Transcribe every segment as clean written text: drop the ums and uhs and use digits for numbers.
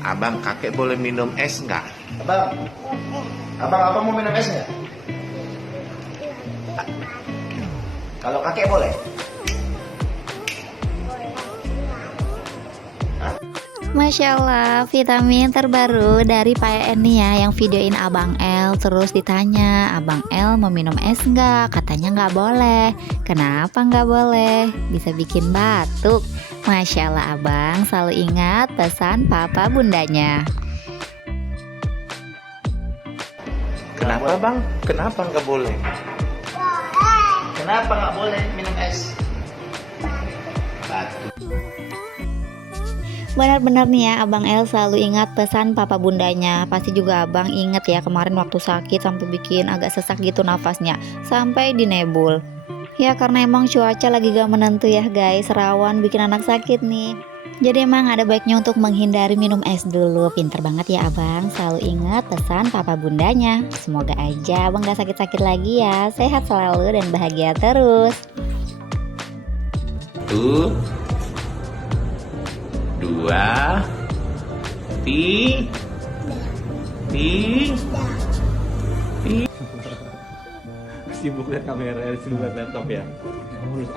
Abang, kakek boleh minum es nggak? Abang, abang mau minum es nggak? Kalau kakek boleh? Masya Allah, vitamin terbaru dari Pak En nih ya, yang videoin Abang El. Terus ditanya, Abang El mau minum es nggak? Katanya nggak boleh. Kenapa nggak boleh? Bisa bikin batuk. Masya Allah, Abang selalu ingat pesan papa bundanya. Kenapa bang? Kenapa nggak boleh? Kenapa nggak boleh minum es? Batu. Benar-benar nih ya, Abang El selalu ingat pesan papa bundanya. Pasti juga Abang inget ya kemarin waktu sakit sampai bikin agak sesak gitu nafasnya, sampai dinebul. Ya karena emang cuaca lagi gak menentu ya guys, rawan bikin anak sakit nih. Jadi emang ada baiknya untuk menghindari minum es dulu. Pinter banget ya Abang, selalu ingat pesan papa bundanya. Semoga aja Abang gak sakit-sakit lagi ya, sehat selalu dan bahagia terus. Tuh. 2 Sibuk lihat kamera, sibuk lihat laptop ya.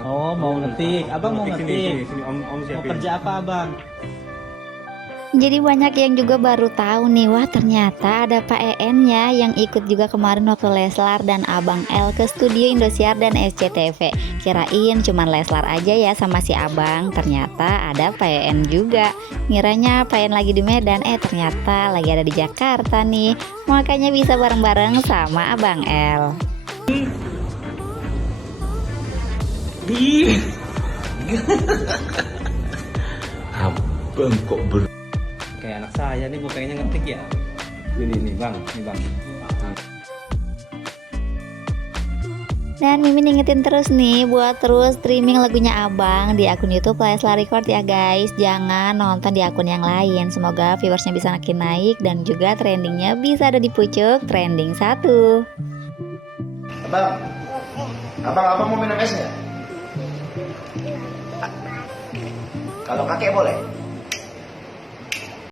Oh, mau ngetik. Abang mau ngetik. Sini, om Mau siapin. kerja apa, Abang? Jadi banyak yang juga baru tahu nih, wah ternyata ada Pak En ya yang ikut juga kemarin waktu Leslar dan Abang El ke studio Indosiar dan SCTV. Kirain cuman Leslar aja ya sama si Abang, ternyata ada Pak En juga. Ngiranya Pak En lagi di Medan, ternyata lagi ada di Jakarta nih. Makanya bisa bareng-bareng sama Abang El. Abang kok Kayak anak saya nih, gue pengennya ngetik ya. Ini Bang. Dan Mimin ingetin terus nih buat terus streaming lagunya Abang di akun YouTube Leslar Record ya guys. Jangan nonton di akun yang lain. Semoga viewersnya bisa makin naik dan juga trendingnya bisa ada di pucuk trending 1. Abang mau minum es nggak? Kalau kakek boleh?